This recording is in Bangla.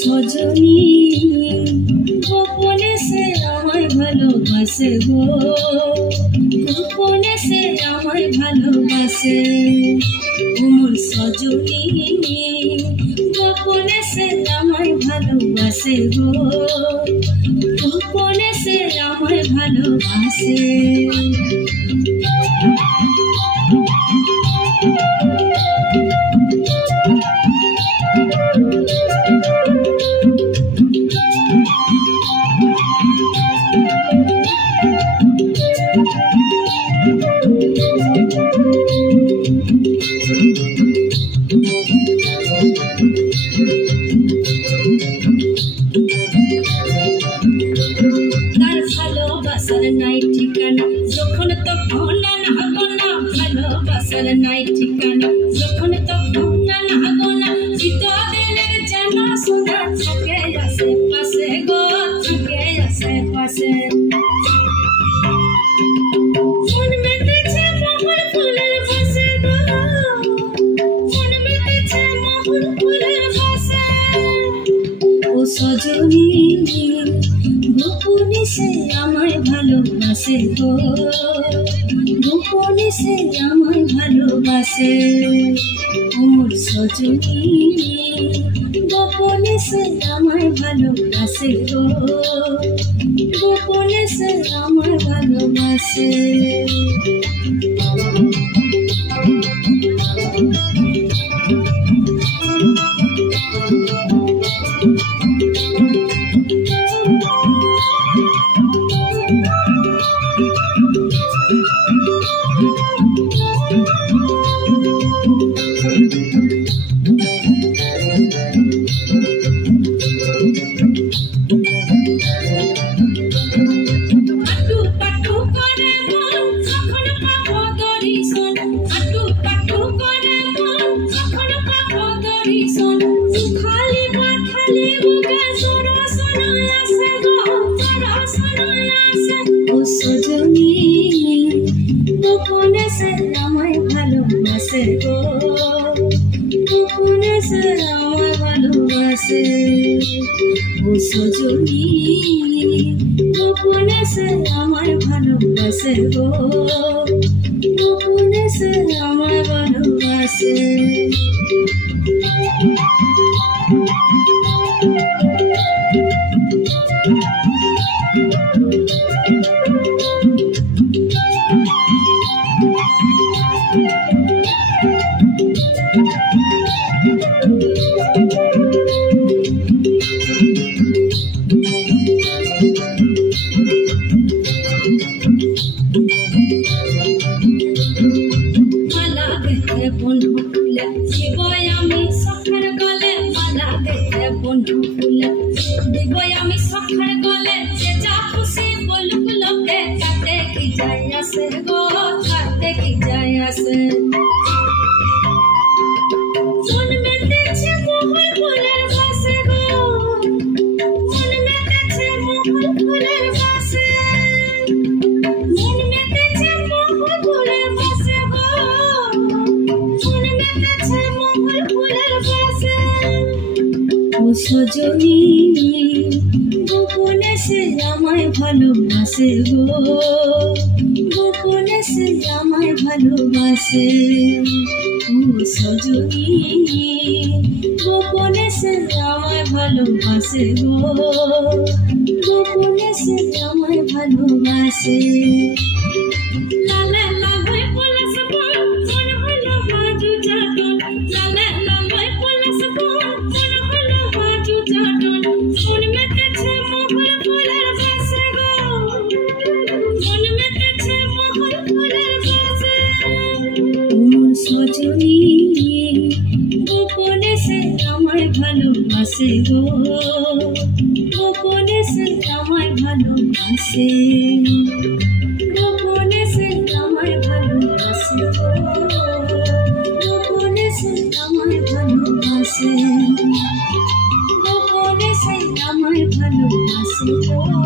সজনী গোপনে সে আমায় ভালোবাসে গো, গোপনে সে আমায় ভালোবাসে। ওমর সজনী গোপনে সে আমায় ভালোবাসে গো, গোপনে সে আমায় ভালোবাসে। তার ভালোবাসার নাই ঠিকানা, যখন তখন না গো না, ভালোবাসার নাই ঠিকানা, যখন তখন না গো না। চিতদিনের যেন সোনা থাকে আশেপাশে গো, থাকে আশেপাশে। মন মেতেছে মহুল ফুলের বাসে গো, মন মেতেছে মহুল ফুলের বাসে। ও সজনী গোপনে সে আমায় ভালোবাসে গো, গোপনে সে আমায় ভালোবাসে। ওমর সজনী গোপনে সে আমায় ভালোবাসে গো, গোপনে সে আমায় ভালোবাসে। ও সজনী গোপনে সে আমায় ভালোবাসে গো, গোপনে সে আমায় ভালোবাসে। ও সজনী গোপনে সে আমায় ভালোবাসে গো, গোপনে সে আমায় ভালোবাসে। মালা গেতে বন্ধু ফুলে দিবই আমি সখার গলে, মালা গেতে বন্ধু ফুলে দিবই আমি সখার গলে। যে যা খুশি বলুক লোকে, তাতে কি যায় আসে গো, তাতে কি যায় আসে। মন মেতেছে মহুল ফুলের বাসে গো, মন মেতেছে মহুল ফুলের বাসে, মন মেতেছে মহুল ফুলের বাসে গো, মন মেতেছে মহুল ফুলের বাসে। ও সজনী গোপনে সে আমায় ভালোবাসে গো, গোপনে সে আমায় ভালোবাসে। ও সজনী গোপনে সে আমায় ভালোবাসে গো, গোপনে সে আমায় ভালোবাসে। লালা লালায় পলাশ বন, মন হলো বাজু চাটন, লালা লালায় পলাশ বন, মন হলো বাজু চাটন। মন মেতেছে মহুল ফুলের বাসে গো, ভালোবাসে গো, গোপনে সে আমায় ভালোবাসে, গোপনে সে আমায় ভালোবাসে গো, গোপনে সে আমায় ভালোবাসে, গোপনে সে আমায় ভালোবাসে গো।